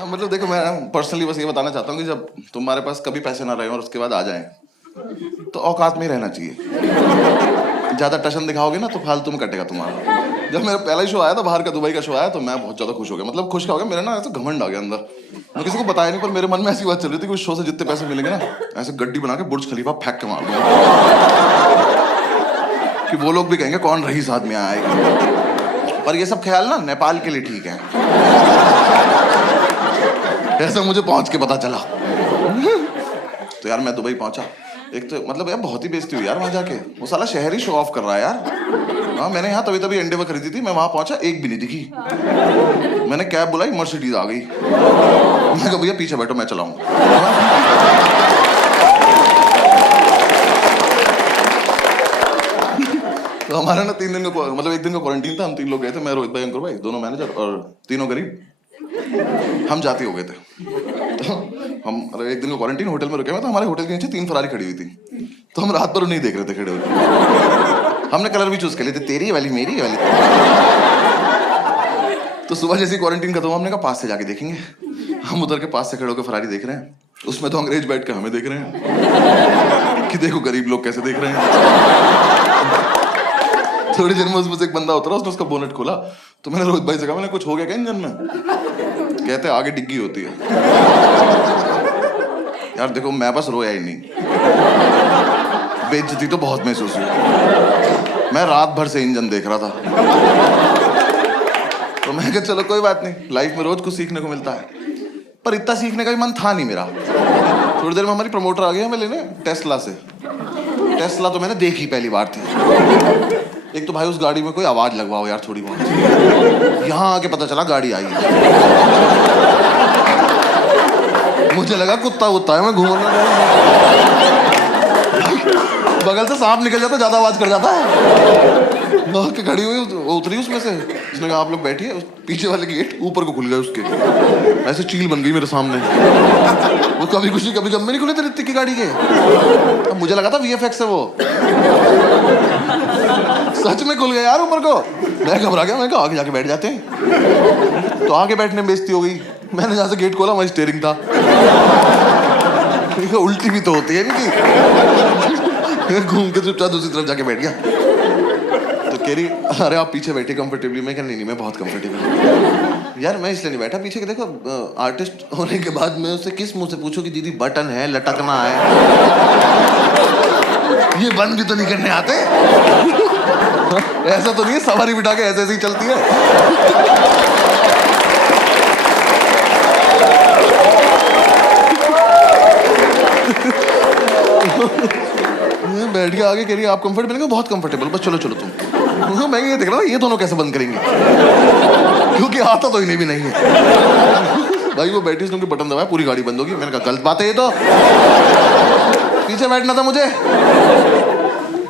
मतलब देखो, मैं पर्सनली बस ये बताना चाहता हूँ कि जब तुम्हारे पास कभी पैसे ना रहे और उसके बाद आ जाएं, तो औकात में ही रहना चाहिए। ज्यादा टशन दिखाओगे ना तो फालतू में कटेगा तुम्हारा। जब मेरा पहला ही शो आया था बाहर का, दुबई का शो आया, तो मैं बहुत ज्यादा खुश हो गया। मतलब खुश क्या हो गया, मेरा ना ऐसा घमंड आ गया अंदर। मैं किसी को बताया नहीं, पर मेरे मन में ऐसी बात चल रही थी कि उस शो से जितने पैसे मिलेंगे ना, ऐसे गड्डी बना के बुर्ज खलीफा फेंक के मार दूंगा कि वो लोग भी कहेंगे कौन रईस आदमी आएगा। पर ये सब ख्याल ना नेपाल के लिए ठीक है। ऐसा मुझे पहुंच के पता चला। तो यार मैं दुबई पहुंचा, एक तो मतलब यार बहुत ही बेइज्जती हुई यार वहां जाके। वो साला शहर ही शो ऑफ कर रहा है यार। हाँ, मैंने यहाँ तभी एंडेवर खरीदी थी, मैं वहां पहुंचा, एक भी नहीं दिखी। मैंने कैब बुलाई, मर्सिडीज आ गई। मैं कहा भैया पीछे बैठो, मैं चलाऊंगा। तो हमारा ना 3 दिन का मतलब 1 दिन का क्वारंटीन था। हम 3 लोग गए थे, मैं, रोहित भाई, अंकुर भाई, दोनों मैनेजर और तीनों गरीब। हम जाति हो गए थे। तो हम मतलब 1 दिन का क्वारंटीन होटल में रुके हुए, तो हमारे होटल के नीचे 3 फरारी खड़ी हुई थी। तो हम रात भर नहीं देख रहे थे खड़े होकर। हमने कलर भी चूज कर लिए थे, तेरी वाली मेरी वाली। तो सुबह जैसे क्वारंटीन खत्म, हमने कहा पास से जाके देखेंगे। हम उधर के पास से खड़े होकर फरारी देख रहे हैं, उसमें तो अंग्रेज बैठ के हमें देख रहे हैं कि देखो गरीब लोग कैसे देख रहे हैं। थोड़ी देर में उसमें से एक बंदा उतरा, उसने उसका बोनेट खोला। तो मैंने रोहित भाई से कहा, मैंने कुछ हो गया क्या इंजन में? कहते आगे डिग्गी होती है। यार देखो, मैं बस रोया ही नहीं, बेइज्जती तो बहुत महसूस हुई। मैं रात भर से इंजन देख रहा था। तो मैं कहा चलो कोई बात नहीं, लाइफ में रोज कुछ सीखने को मिलता है। पर इतना सीखने का भी मन था नहीं मेरा। थोड़ी देर में हमारी प्रमोटर आ गई हमें लेने टेस्ला से। टेस्ला तो मैंने देखी पहली बार थी। एक तो भाई उस गाड़ी में कोई आवाज लगवाओ यार थोड़ी बहुत। यहाँ आके पता चला गाड़ी आई है। मुझे लगा कुत्ता है, मैं घूमने बगल से सांप निकल जाता, ज्यादा आवाज कर जाता है। के खड़ी हुई, उतरी उसमें से, उसने कहा आप लोग बैठिए। पीछे वाले गेट ऊपर को खुल गए उसके, ऐसे चील बन गई मेरे सामने। वो कभी खुशी कभी गम में नहीं खुले थे ऋतिक की गाड़ी के। अब मुझे लगा था वीएफएक्स है वो। सच में खुल गया यार ऊपर को। मैं घबरा गया, मैं कहा आगे जाके बैठ जाते हैं। तो आगे बैठने में बेइज्जती हो गई। मैंने जहां से गेट खोला वहीं स्टीयरिंग था। उल्टी भी तो होती है इनकी। घूम के चुपचाप दूसरी तरफ जाके बैठ गया। तो कह रही अरे आप पीछे बैठे कंफर्टेबली। मैं कहा नहीं मैं बहुत कंफर्टेबल। यार मैं इसलिए नहीं बैठा पीछे, कि देखो आर्टिस्ट होने के बाद मैं उससे किस मुंह से पूछूं कि दीदी बटन है, लटकना है, ये बंद भी तो नहीं करने आते। ऐसा तो नहीं है सवारी बिठा के ऐसे ऐसे ही चलती है। बैठ के आगे कह रही आप कंफर्टेबल है? बहुत कंफर्टेबल, बस चलो चलो तुम। मैं ये देख रहा हूँ ये दोनों कैसे बंद करेंगे, क्योंकि आता तो इन्हें भी नहीं है। भाई वो बैठी, उसने बटन दबाया, पूरी गाड़ी बंद होगी। मैंने कहा गलत बात है ये तो, पीछे बैठना था मुझे।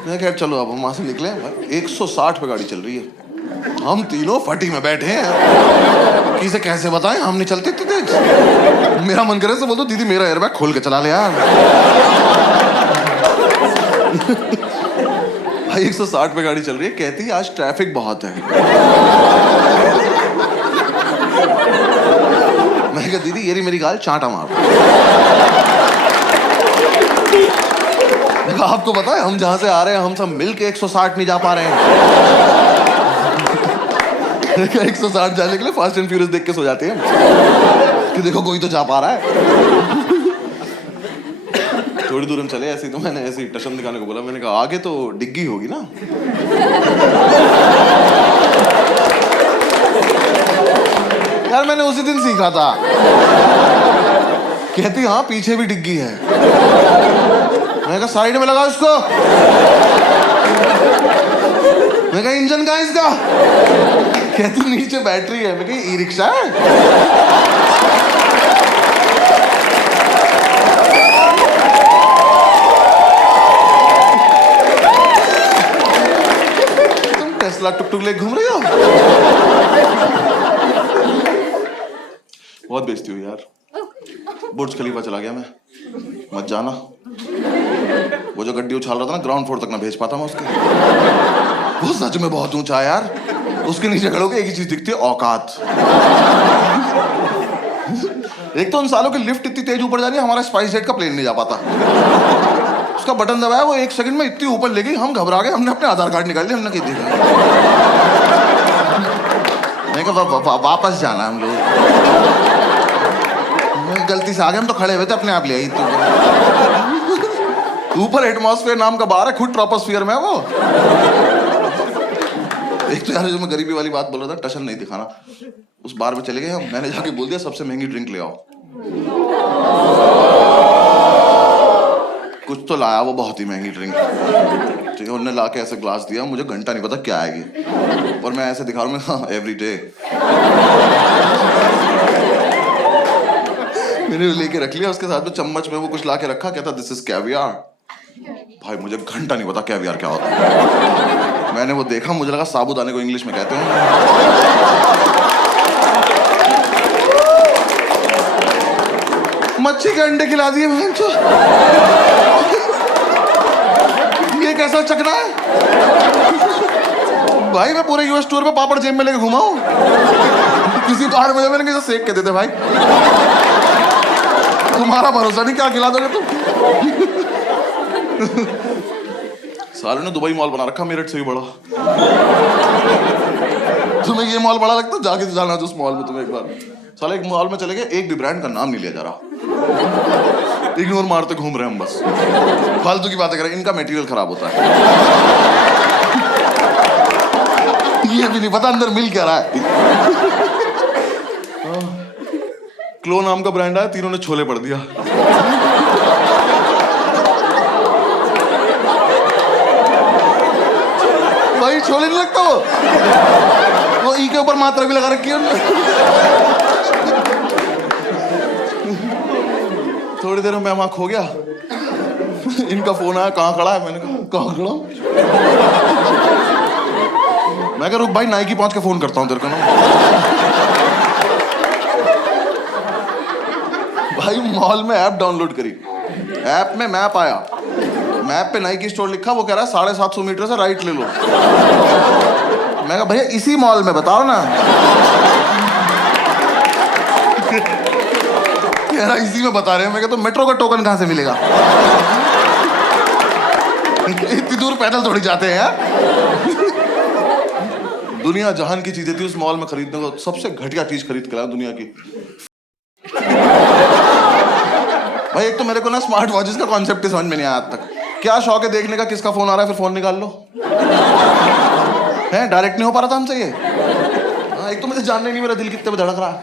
मैं कहा चलो अब हम वहां से निकले। 160 पे गाड़ी चल रही है, हम तीनों फटी में बैठे हैं। किसे कैसे बताएं, हम नहीं चलते इतने तेज। मेरा मन करे तो बोल दो दीदी मेरा एयरबैग खोल के चला ले यार। भाई 160 पे गाड़ी चल रही है, कहती है आज ट्रैफिक बहुत है। मैंने कहा दीदी ये रही मेरी गाल, चांटा मार। आपको पता है हम जहां से आ रहे हैं हम सब मिलके 160 नहीं जा पा रहे हैं। 160 जाने के लिए फास्ट एंड फ्यूरियस देख के सो जाते हैं कि देखो कोई तो जा पा रहा है। थोड़ी दूर हम चले ऐसे, तो मैंने ऐसे टशन दिखाने को बोला। मैंने कहा आगे तो डिग्गी होगी ना। यार मैंने उसी दिन सीखा था। कहती हाँ पीछे भी डिग्गी है। मैंने कहा साइड में लगाओ इसको। मैंने कहा इंजन कहाँ है इसका? कहती नीचे बैटरी है। मैं कहा ई रिक्शा है। टेस्ला टुक ले घूम रहे हो। बहुत बेइज्जती हुई यार। बुर्ज खलीफा चला गया मैं, मत जाना। वो जो गड्डी उछाल रहा था ना, ग्राउंड फ्लोर तक ना भेज पाता मैं उसके। वो सच में बहुत ऊंचा है यार। उसके नीचे खड़ोगे एक ही चीज दिखती है, औकात। एक तो उन सालों की लिफ्ट इतनी तेज ऊपर जा रही है, हमारा स्पाइस जेट का प्लेन नहीं जा पाता। उसका बटन दबाया, वो 1 सेकंड में इतनी ऊपर ले गई, हम घबरा गए, हमने अपने आधार कार्ड निकाल लिया, हमने कहीं देखा। मैं कहा वापस जाना हम लोग, गलती से आ गए, हम तो खड़े हुए थे, अपने आप ले आई। तो ऊपर एटमॉस्फेयर नाम का बार है, खुद ट्रोपोस्फियर में है वो। एक तो यार जो मैं गरीबी वाली बात बोल रहा था, टशन नहीं दिखाना, उस बार में चले गए हम, मैंने जाके बोल दिया सबसे महंगी ड्रिंक ले आओ। कुछ तो लाया वो बहुत ही महंगी ड्रिंक, ठीक है, उन्होंने लाके ऐसे ग्लास दिया, मुझे घंटा नहीं पता क्या आएगी, और मैं ऐसे दिखा रहा हूँ, हाँ एवरी डे। मैंने लेके रख लिया, उसके साथ में चम्मच में वो कुछ लाके रखा, कहता दिस इज कैवियर। भाई मुझे घंटा नहीं पता कैवियर क्या होता है। मैंने वो देखा, मुझे लगा साबूदाने को इंग्लिश में कहते हैं। मच्छी के अंडे खिला दिए भैंचो। ये कैसा चकना है भाई, मैं पूरे यूएस टूर पे पापड़ जेब में लेके घुमा हूं। किसी बार मुझे मैंने कैसे सेक के देते भाई, तुम्हारा भरोसा नहीं, क्या खिला दोगे तुम। सालों ने दुबई मॉल बना रखा मेरठ से भी बड़ा। तुम्हें ये मॉल बड़ा लगता, जाके जाना उस मॉल में तुम्हें एक बार। साले एक मॉल में चले गए, एक भी ब्रांड का नाम नहीं लिया जा रहा, इग्नोर मारते घूम रहे हम, बस फालतू की बातें कर रहे हैं, इनका मटेरियल खराब होता है। ये भी नहीं पता अंदर मिल क्या रहा है। क्लो नाम का ब्रांड आया, तीनों ने छोले पढ़ दिया। भाई छोले नहीं लगता वो ई के ऊपर मात्रा भी लगा रखी है उन्होंने। थोड़ी देर में मैं वहां खो गया, इनका फोन आया, कहाँ खड़ा है, मैंने कहा कहाँ खड़ा हूं। मैं कह रुक भाई, नाइकी पहुंच के फोन करता हूं तेरे को ना। भाई मॉल में ऐप डाउनलोड करी, ऐप में मैप आया, मैप पे नाइकी स्टोर लिखा, वो कह रहा है 750 मीटर से राइट ले लो। मैं कहा भैया इसी मॉल में बताओ ना। कह रहा इसी में बता रहे हैं। मैं कहता तो मेट्रो का टोकन कहां से मिलेगा। इतनी दूर पैदल थोड़ी जाते हैं यार। दुनिया जहान की चीजें थी उस मॉल में खरीदने को, सबसे घटिया चीज खरीद के लाया दुनिया की। भाई एक तो मेरे को ना स्मार्ट वॉचेस का कॉन्सेप्ट ही समझ में नहीं आया आज तक। क्या शौक है देखने का, किसका फोन आ रहा है, फिर फोन निकाल लो। है डायरेक्ट नहीं हो पा रहा था हमसे ये। हाँ, एक तो मुझे जानने नहीं मेरा दिल कितने में धड़क रहा है।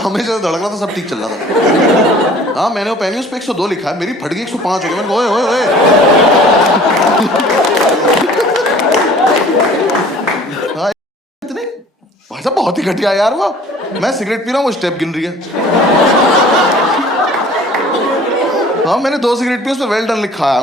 हमेशा धड़क रहा था, सब ठीक चल रहा था। हाँ मैंने वो पहनी, उस पे 102 लिखा है, मेरी फट गई 105 हो गई। मैंने ओए ओए ओए। हाँ इतने भाई साहब बहुत ही घटिया यार वो। मैं सिगरेट पी रहा हूँ, वो स्टेप गिन रही है। हाँ मैंने 2 सिगरेट पी, उस पर वेल डन लिखा है।